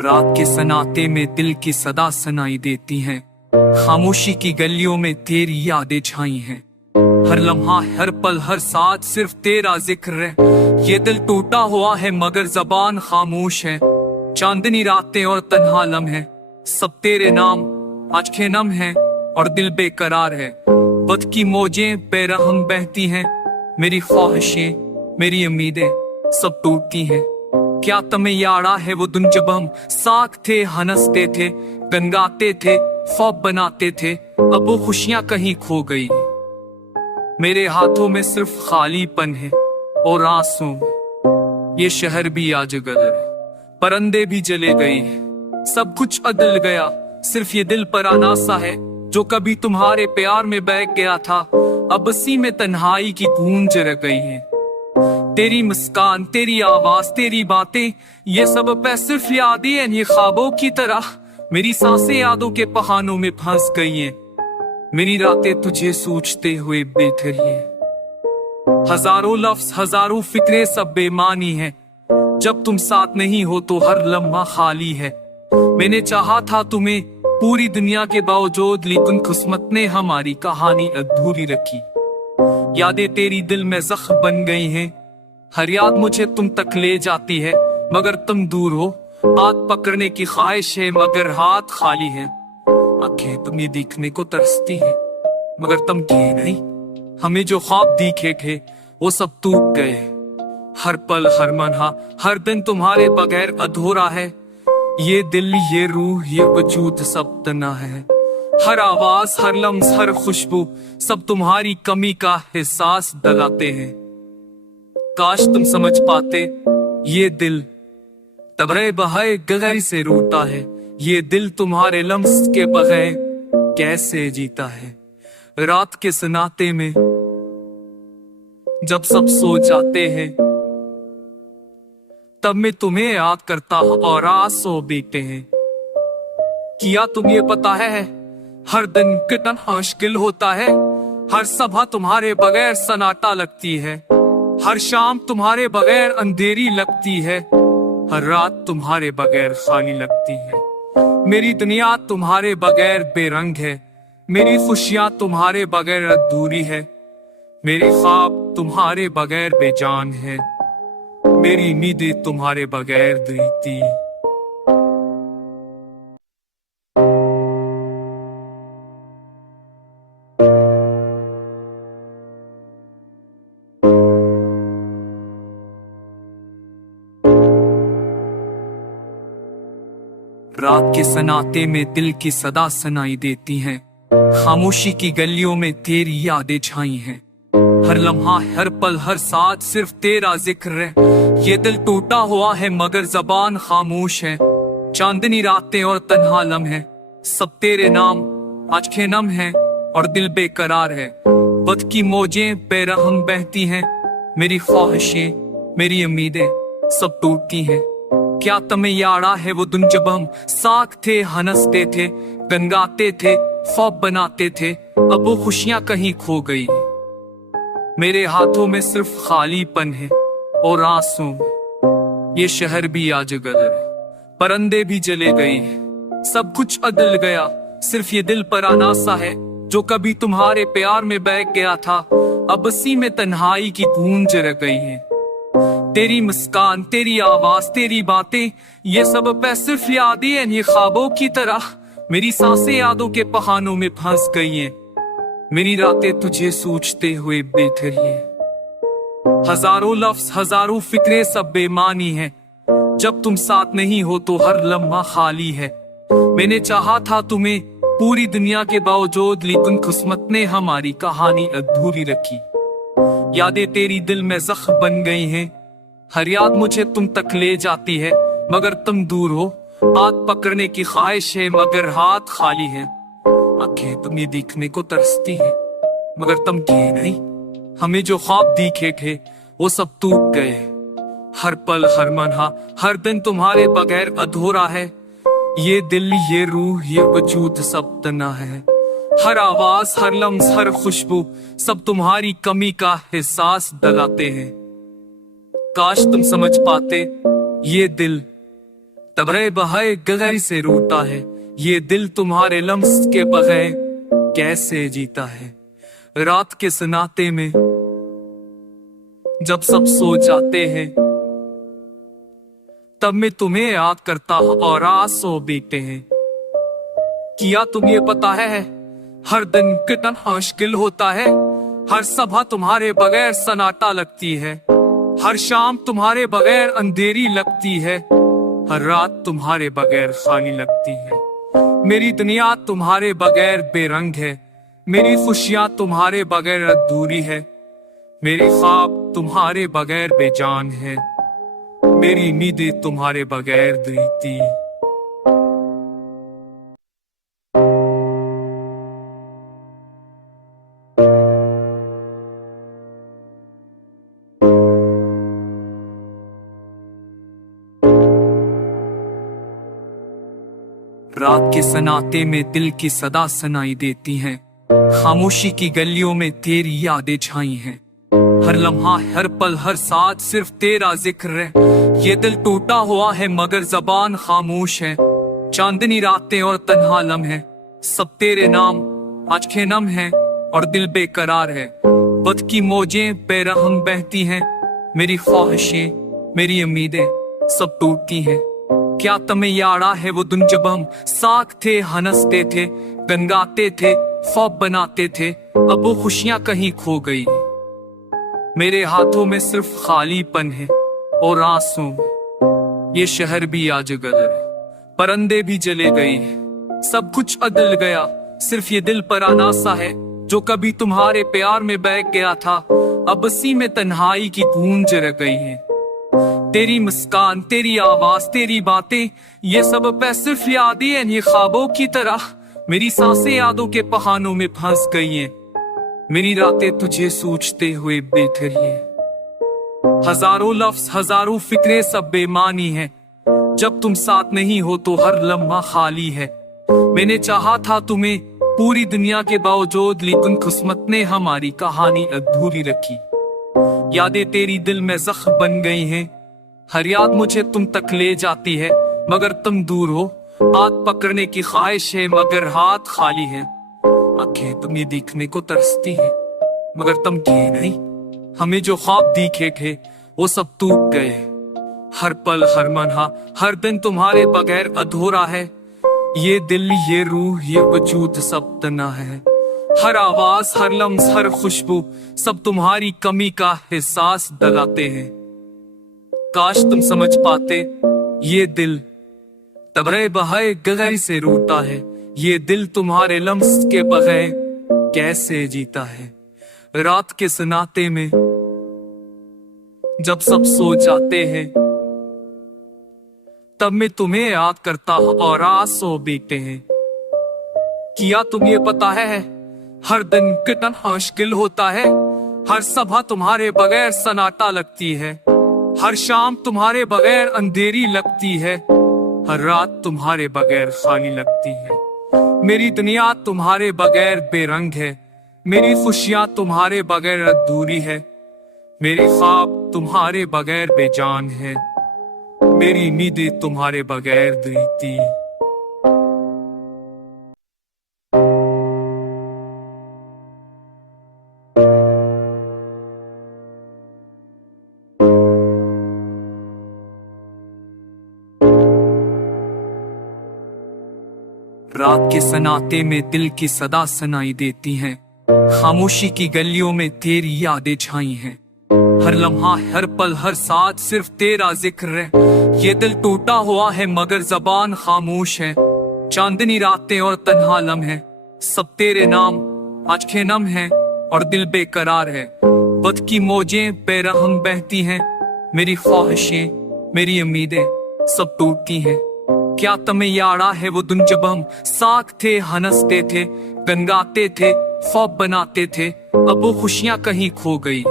रात के सन्नाटे में दिल की सदा सुनाई देती हैं। खामोशी की गलियों में तेरी यादें छाई हैं। हर लम्हा हर पल हर साथ सिर्फ तेरा जिक्र है। ये दिल टूटा हुआ है मगर जबान खामोश है। चांदनी रातें और तन्हा लम्हे सब तेरे नाम, आंखें नम हैं और दिल बेकरार है। वक्त की मौजें बेरहम बहती हैं। मेरी ख्वाहिशें मेरी उम्मीदें सब टूटती हैं। क्या तुम्हें याद है वो दिन जब हम साथ थे, हंसते थे, गनगाते थे, ख्वाब बनाते थे। अब वो खुशियां कहीं खो गई। मेरे हाथों में सिर्फ खालीपन है और आंसू। ये शहर भी आज गदर है, परिंदे भी चले गए, सब कुछ बदल गया। सिर्फ ये दिल पराना सा है जो कभी तुम्हारे प्यार में बह गया था। अब इसी में तन्हाई की गूंज रह गई है। तेरी मुस्कान, तेरी आवाज, तेरी बातें, ये सब सिर्फ यादें हैं। ये ख्वाबों की तरह मेरी सांसें यादों के पहाड़ों में फंस गई हैं। मेरी रातें तुझे सोचते हुए बेहतर हैं। हजारों लफ्ज हजारों फिक्रें सब बेमानी हैं। जब तुम साथ नहीं हो तो हर लम्हा खाली है। मैंने चाहा था तुम्हें पूरी दुनिया के बावजूद, लेकिन किस्मत ने हमारी कहानी अधूरी रखी। यादें तेरी दिल में जख्म बन गई हैं। हर याद मुझे तुम तक ले जाती है मगर तुम दूर हो। हाथ पकड़ने की ख्वाहिश है मगर हाथ खाली है। आंखें तुम्हें देखने को तरसती है मगर तुम थे नहीं। हमें जो ख्वाब दिखे थे वो सब टूट गए। हर पल हर मनहा हर दिन तुम्हारे बगैर अधूरा है। ये दिल ये रूह ये वजूद सब तना है। हर आवाज हर लम्स हर खुशबू सब तुम्हारी कमी का एहसास दिलाते हैं। काश तुम समझ पाते ये दिल तबरे बहाए गहरी से रूठा है। ये दिल तुम्हारे लम्स के बगैर कैसे जीता है। रात के सन्नाटे में जब सब सो जाते हैं तब मैं तुम्हें याद करता हूं और आंसू बीते हैं। क्या तुम्हें ये पता है हर दिन कितना मुश्किल होता है। हर सुबह तुम्हारे बगैर सन्नाटा लगती है। हर शाम तुम्हारे बगैर अंधेरी लगती है। हर रात तुम्हारे बगैर खाली लगती है। मेरी दुनिया तुम्हारे बगैर बेरंग है। मेरी खुशियां तुम्हारे बगैर अधूरी है। मेरे ख्वाब तुम्हारे बगैर बेजान है। मेरी नींदें तुम्हारे बगैर बीती। रात के सन्नाटे में दिल की सदा सुनाई देती हैं। खामोशी की गलियों में तेरी यादें छाई हैं। हर लम्हा हर पल हर साथ सिर्फ तेरा जिक्र है। ये दिल टूटा हुआ है मगर जबान खामोश है। चांदनी रातें और तन्हा लम्हे सब तेरे नाम, आंखें नम हैं और दिल बेकरार है। वक्त की मौजें बेरहम बहती हैं। मेरी ख्वाहिशें मेरी उम्मीदें सब टूटती हैं। क्या तुम्हें याद है वो दिन जब हम साथ थे, हंसते थे, गनगाते थे, ख्वाब बनाते थे। अब वो खुशियां कहीं खो गई। मेरे हाथों में सिर्फ खालीपन है और आंसू। ये शहर भी आज गदर है, परिंदे भी चले गए, सब कुछ बदल गया। सिर्फ ये दिल पराना सा है जो कभी तुम्हारे प्यार में बह गया था। अब इसी में तन्हाई की गूंज रह गई है। तेरी मुस्कान, तेरी आवाज, तेरी बातें, ये सब सिर्फ यादें हैं। ये ख्वाबों की तरह मेरी सांसें यादों के पहाड़ों में फंस गई हैं। मेरी रातें तुझे सोचते हुए बेहतर हैं। हजारों लफ्ज हजारों फिक्रें सब बेमानी हैं। जब तुम साथ नहीं हो तो हर लम्हा खाली है। मैंने चाहा था तुम्हें पूरी दुनिया के बावजूद, लेकिन किस्मत ने हमारी कहानी अधूरी रखी। यादें तेरी दिल में जख्म बन गई हैं। हर याद मुझे तुम तक ले जाती है मगर तुम दूर हो। हाथ पकड़ने की ख्वाहिश है मगर हाथ खाली है। आंखें तुम्हें देखने को तरसती है मगर तुम थे नहीं। हमें जो ख्वाब दिखे थे वो सब टूट गए। हर पल हर मनहा हर दिन तुम्हारे बगैर अधूरा है। ये दिल ये रूह ये वजूद सब तना है। हर आवाज हर लम्स हर खुशबू सब तुम्हारी कमी का एहसास दिलाते हैं। काश तुम समझ पाते ये दिल तबरे बहाए गगरी से रूठा है, ये दिल तुम्हारे लम्स के बगैर कैसे जीता है। रात के सन्नाटे में जब सब सो जाते हैं, तब मैं तुम्हें याद करता हूं और आंसू बीते हैं। किया तुम्हें पता है हर दिन कितना मुश्किल होता है। हर सभा तुम्हारे बगैर सन्नाटा लगती है, हर शाम तुम्हारे बगैर अंधेरी लगती है, हर रात तुम्हारे बगैर खाली लगती है। मेरी दुनिया तुम्हारे बगैर बेरंग है, मेरी खुशियां तुम्हारे बगैर अधूरी है, मेरे ख्वाब तुम्हारे बगैर बेजान है, मेरी नींदें तुम्हारे बगैर दीती। रात के सन्नाटे में दिल की सदा सुनाई देती हैं, खामोशी की गलियों में तेरी यादें छाई हैं। हर लम्हा हर पल हर साथ सिर्फ तेरा जिक्र है। ये दिल टूटा हुआ है मगर जबान खामोश है। चांदनी रातें और तन्हा लम्हे सब तेरे नाम आंखें नम हैं और दिल बेकरार है। बद की मौजें बेरहम बहती हैं, मेरी ख्वाहिशें मेरी उम्मीदें सब टूटती हैं। क्या तुम्हें याद है वो दिन जब हम साथ थे, हंसते थे, गनगाते थे, ख्वाब बनाते थे। अब वो खुशियां कहीं खो गई, मेरे हाथों में सिर्फ खालीपन है और आंसू। ये शहर भी आज गदर, परिंदे भी जले गए, सब कुछ बदल गया, सिर्फ ये दिल पराना सा है जो कभी तुम्हारे प्यार में बह गया था। अब इसी में तन्हाई की गूंज रह गई है। तेरी मुस्कान, तेरी आवाज, तेरी बातें, ये सब पे सिर्फ यादें हैं, ये ख्वाबों की तरह मेरी सांसें यादों के पहाड़ों में फंस गई हैं। मेरी रातें तुझे सोचते हुए बेघर हैं। हजारों लफ्ज हजारों फिक्रें सब बेमानी हैं। जब तुम साथ नहीं हो तो हर लम्हा खाली है। मैंने चाहा था तुम्हें पूरी दुनिया के बावजूद, लेकिन किस्मत ने हमारी कहानी अधूरी रखी। यादें तेरी दिल में जख्म बन गई हैं, हर याद मुझे तुम तक ले जाती है मगर तुम दूर हो। हाथ पकड़ने की ख्वाहिश है मगर हाथ खाली है। आंखें तुम्हें देखने को तरसती है मगर तुम थे नहीं। हमें जो ख्वाब दिखे थे वो सब टूट गए। हर पल हर मनहा हर दिन तुम्हारे बगैर अधूरा है। ये दिल ये रूह ये वजूद सब तना है। हर आवाज हर लम्स हर खुशबू सब तुम्हारी कमी का एहसास दिलाते हैं। काश तुम समझ पाते, ये दिल तबरे बहाए गगरी से रूठा है। ये दिल तुम्हारे लम्स के बगैर कैसे जीता है। रात के सन्नाटे में जब सब सो जाते हैं, तब मैं तुम्हें याद करता हूं और आंसू बीते हैं। किया तुम्हें पता है हर दिन कितना मुश्किल होता है। हर सभा तुम्हारे बगैर सन्नाटा लगती है, हर शाम तुम्हारे बगैर अंधेरी लगती है, हर रात तुम्हारे बगैर खाली लगती है। मेरी दुनिया तुम्हारे बगैर बेरंग है, मेरी खुशियां तुम्हारे बगैर अधूरी है, मेरे ख्वाब तुम्हारे बगैर बेजान है, मेरी नींदें तुम्हारे बगैर दीती। रात के सन्नाटे में दिल की सदा सुनाई देती हैं, खामोशी की गलियों में तेरी यादें छाई हैं। हर लम्हा हर पल हर साथ सिर्फ तेरा जिक्र है। ये दिल टूटा हुआ है मगर जबान खामोश है। चांदनी रातें और तन्हा लम्हे सब तेरे नाम आंखें नम हैं और दिल बेकरार है। बद की मौजें बेरहम बहती हैं, मेरी ख्वाहिशें मेरी उम्मीदें सब टूटती हैं। क्या तुम्हें याद है वो दिन जब हम साथ थे, हंसते थे, गनगाते थे, ख्वाब बनाते थे। अब वो खुशियां कहीं खो गई,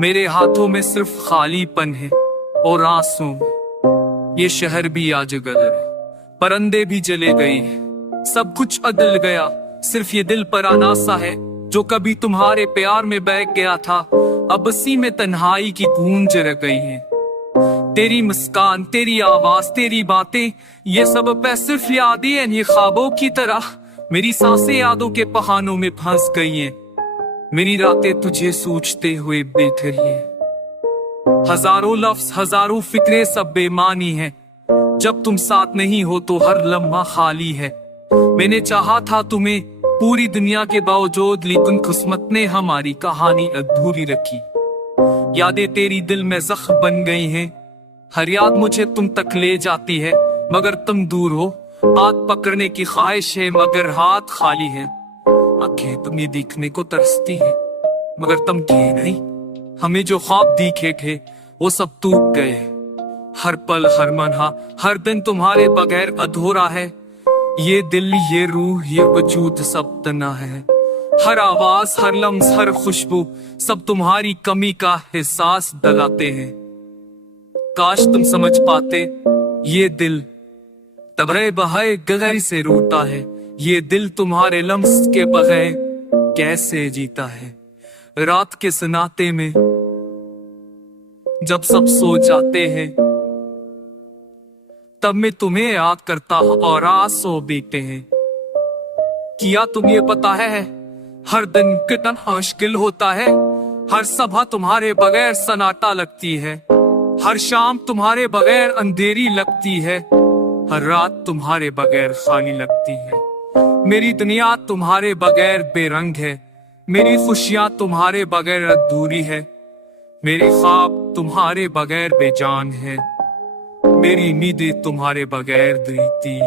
मेरे हाथों में सिर्फ खालीपन है और आंसू। ये शहर भी आज गदर, परिंदे भी जले गए, सब कुछ बदल गया, सिर्फ ये दिल पराना सा है जो कभी तुम्हारे प्यार में बह गया था। अब इसी में तन्हाई की गूंज रह गई है। तेरी मुस्कान, तेरी आवाज, तेरी बातें, ये सब पे सिर्फ यादें हैं, ये ख्वाबों की तरह। मेरी सांसें यादों के पहाड़ों में फंस गई हैं। मेरी रातें तुझे सोचते हुए बेघर हैं। हजारों लफ्ज, हजारों फिक्रें, सब बेमानी है। जब तुम साथ नहीं हो तो हर लम्हा खाली है। मैंने चाहा था तुम्हें पूरी दुनिया के बावजूद, लेकिन किस्मत ने हमारी कहानी अधूरी रखी। यादें तेरी दिल में जख्म बन गई हैं। हर याद मुझे तुम तक ले जाती है, मगर तुम दूर हो। हाथ पकड़ने की ख्वाहिश है, मगर हाथ खाली है। आंखें तुम्हें देखने को तरसती है, मगर तुम थे नहीं। हमें जो ख्वाब दिखे थे वो सब टूट गए। हर पल, हर मनहा, हर दिन तुम्हारे बगैर अधूरा है। ये दिल, ये रूह, ये वजूद सब तना है। हर आवाज, हर लम्स, हर खुशबू, सब तुम्हारी कमी का एहसास दिलाते हैं। काश तुम समझ पाते, ये दिल तबरे बहाए गहरी से रोता है। ये दिल तुम्हारे लम्स के बगैर कैसे जीता है। रात के सन्नाटे में जब सब सो जाते हैं, तब मैं तुम्हें याद करता हूँ और आंसू बीते हैं। किया तुम्हें पता है, हर दिन कितना मुश्किल होता है। हर सुबह तुम्हारे बगैर सन्नाटा लगती है। हर शाम तुम्हारे बगैर अंधेरी लगती है। हर रात तुम्हारे बगैर खाली लगती है। मेरी दुनिया तुम्हारे बगैर बेरंग है। मेरी खुशियां तुम्हारे बगैर अधूरी है। मेरे ख्वाब तुम्हारे बगैर बेजान है। मेरी उम्मीदें तुम्हारे बगैर धीती।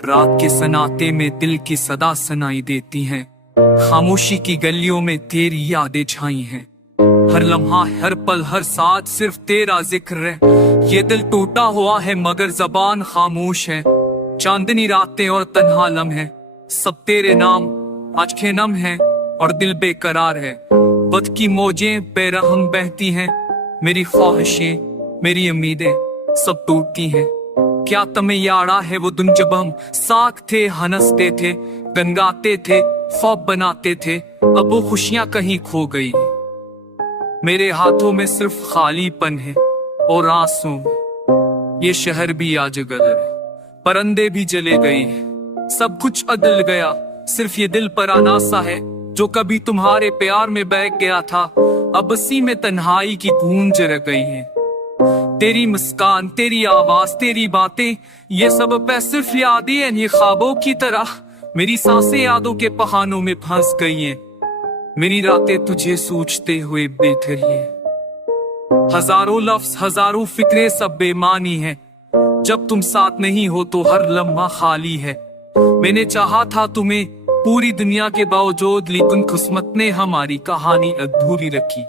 रात के सन्नाटे में दिल की सदा सुनाई देती हैं। खामोशी की गलियों में तेरी यादें छाई हैं। हर लम्हा, हर पल, हर साथ सिर्फ तेरा जिक्र है। ये दिल टूटा हुआ है, मगर जबान खामोश है। चांदनी रातें और तन्हा लम्हे, सब तेरे नाम आंखें नम है और दिल बेकरार है। वक्त की मौजें बेरहम बहती हैं। मेरी ख्वाहिशें, मेरी उम्मीदें सब टूटती हैं। क्या तुम्हें याद है वो दिन जब हम साथ थे, हंसते थे, गनगाते थे, ख्वाब बनाते थे। अब वो खुशियां कहीं खो गई। मेरे हाथों में सिर्फ खालीपन है और आंसू। ये शहर भी आज गदर है, परिंदे भी जले गए, सब कुछ बदल गया। सिर्फ ये दिल पराना सा है, जो कभी तुम्हारे प्यार में बह गया था। अब इसी में तन्हाई की गूंज रह गई है। तेरी मुस्कान, तेरी आवाज, तेरी बातें, ये सब पे सिर्फ यादें हैं, ये ख्वाबों की तरह। मेरी सांसें यादों के पहाड़ों में फंस गई हैं। मेरी रातें तुझे सोचते हुए बेघर हैं। हजारों लफ्ज, हजारों फिक्रें, सब बेमानी है। जब तुम साथ नहीं हो तो हर लम्हा खाली है। मैंने चाहा था तुम्हें पूरी दुनिया के बावजूद, लेकिन किस्मत ने हमारी कहानी अधूरी रखी।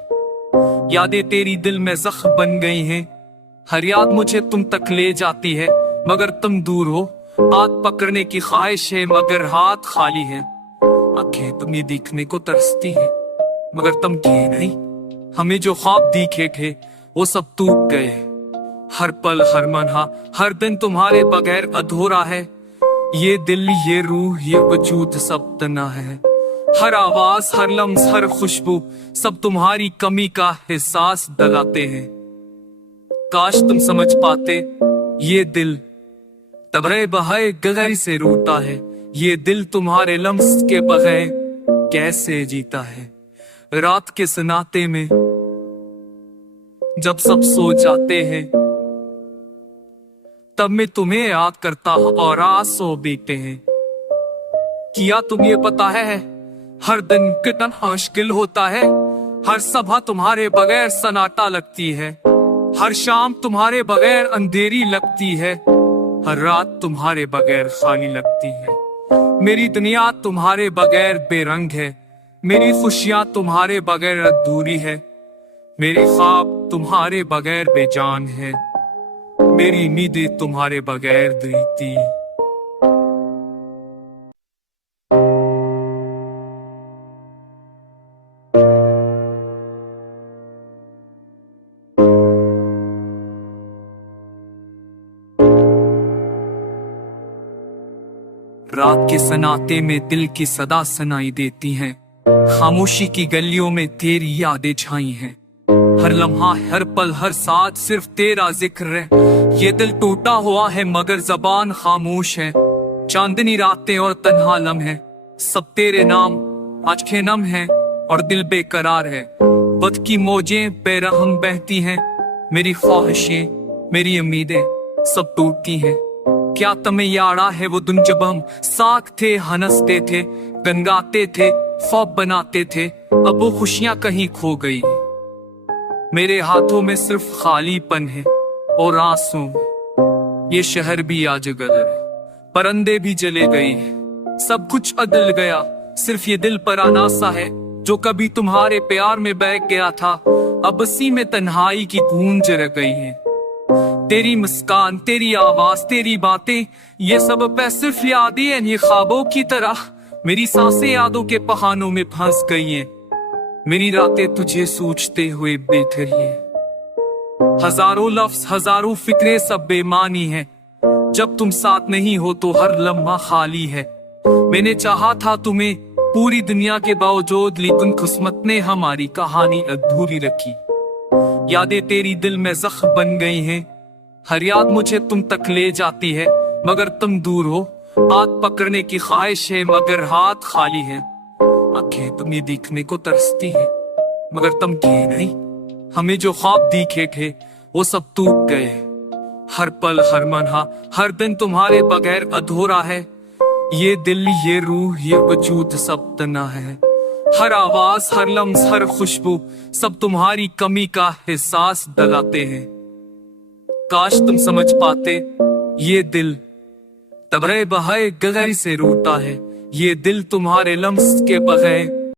यादें तेरी दिल में जख्म बन गई हैं। हर याद मुझे तुम तक ले जाती है, मगर तुम दूर हो। हाथ पकड़ने की ख्वाहिश है, मगर हाथ खाली है। आंखें तुम्हें देखने को तरसती है, मगर तुम थे नहीं। हमें जो ख्वाब दिखे थे वो सब टूट गए। हर पल, हर मनहा, हर दिन तुम्हारे बगैर अधूरा है। ये दिल, ये रूह, ये वजूद सब तना है। हर आवाज, हर लम्स, हर खुशबू, सब तुम्हारी कमी का एहसास दिलाते हैं। काश तुम समझ पाते, ये दिल तबरे बहाए गहरी से रोता है। ये दिल तुम्हारे लम्स के बगैर कैसे जीता है। रात के सन्नाटे में जब सब सो जाते हैं, तब मैं तुम्हें याद करता हूँ और आंसू बीते हैं। किया तुम्हें पता है, हर दिन कितना मुश्किल होता है। हर सुबह तुम्हारे बगैर सन्नाटा लगती है। हर शाम तुम्हारे बगैर अंधेरी लगती है। हर रात तुम्हारे बगैर खाली लगती है। मेरी दुनिया तुम्हारे बगैर बेरंग है। मेरी खुशियां तुम्हारे बगैर अधूरी है। मेरे ख्वाब तुम्हारे बगैर बेजान है। मेरी उम्मीदें तुम्हारे बगैर धीती। रात के सन्नाटे में दिल की सदा सुनाई देती हैं। खामोशी की गलियों में तेरी यादें छाई हैं। हर लम्हा हर पल हर साथ सिर्फ तेरा जिक्र है। ये दिल टूटा हुआ है मगर जबान खामोश है। चांदनी रातें और तन्हा लम्हे सब तेरे नाम, आंखें नम हैं और दिल बेकरार है। बद की मौजें बेरहम बहती हैं। मेरी ख्वाहिशें मेरी उम्मीदें सब टूटती हैं। क्या तुम्हें याड़ा है वो दिन जब हम साथ थे, हंसते थे, गनगाते थे, ख्वाब बनाते थे। अब वो खुशियां कहीं खो गई। मेरे हाथों में सिर्फ खालीपन है और आंसू। ये शहर भी आज गदर है, परिंदे भी जले गए, सब कुछ अदल गया। सिर्फ ये दिल पराना सा है जो कभी तुम्हारे प्यार में बह गया था। अब इसी में तन्हाई की गूंज रह गई है। तेरी मुस्कान, तेरी आवाज, तेरी बातें, ये सब अब सिर्फ यादें हैं। ये ख्वाबों की तरह मेरी सांसें यादों के पहाड़ों में फंस गई हैं। मेरी रातें तुझे सोचते हुए बेहतर है। हजारों लफ्ज हजारों फिक्रे सब बेमानी है। जब तुम साथ नहीं हो तो हर लम्हा खाली है। मैंने चाहा था तुम्हें पूरी दुनिया के बावजूद, लेकिन किस्मत ने हमारी कहानी अधूरी रखी। यादें तेरी दिल में जख्म बन गई हैं। हर याद मुझे तुम तक ले जाती है मगर तुम दूर हो। हाथ पकड़ने की ख्वाहिश है मगर हाथ खाली है। आंखें तुम्हें देखने को तरसती है मगर तुम थे नहीं। हमें जो ख्वाब दिखे थे वो सब टूट गए। हर पल हर मनहा हर दिन तुम्हारे बगैर अधूरा है। ये दिल ये रूह ये वजूद सब तना है। हर आवाज हर लम्स हर खुशबू सब तुम्हारी कमी का एहसास दिलाते हैं। काश तुम समझ पाते, ये दिल तबरे बहाए गहरी से रोता है। ये दिल तुम्हारे लम्स के बगैर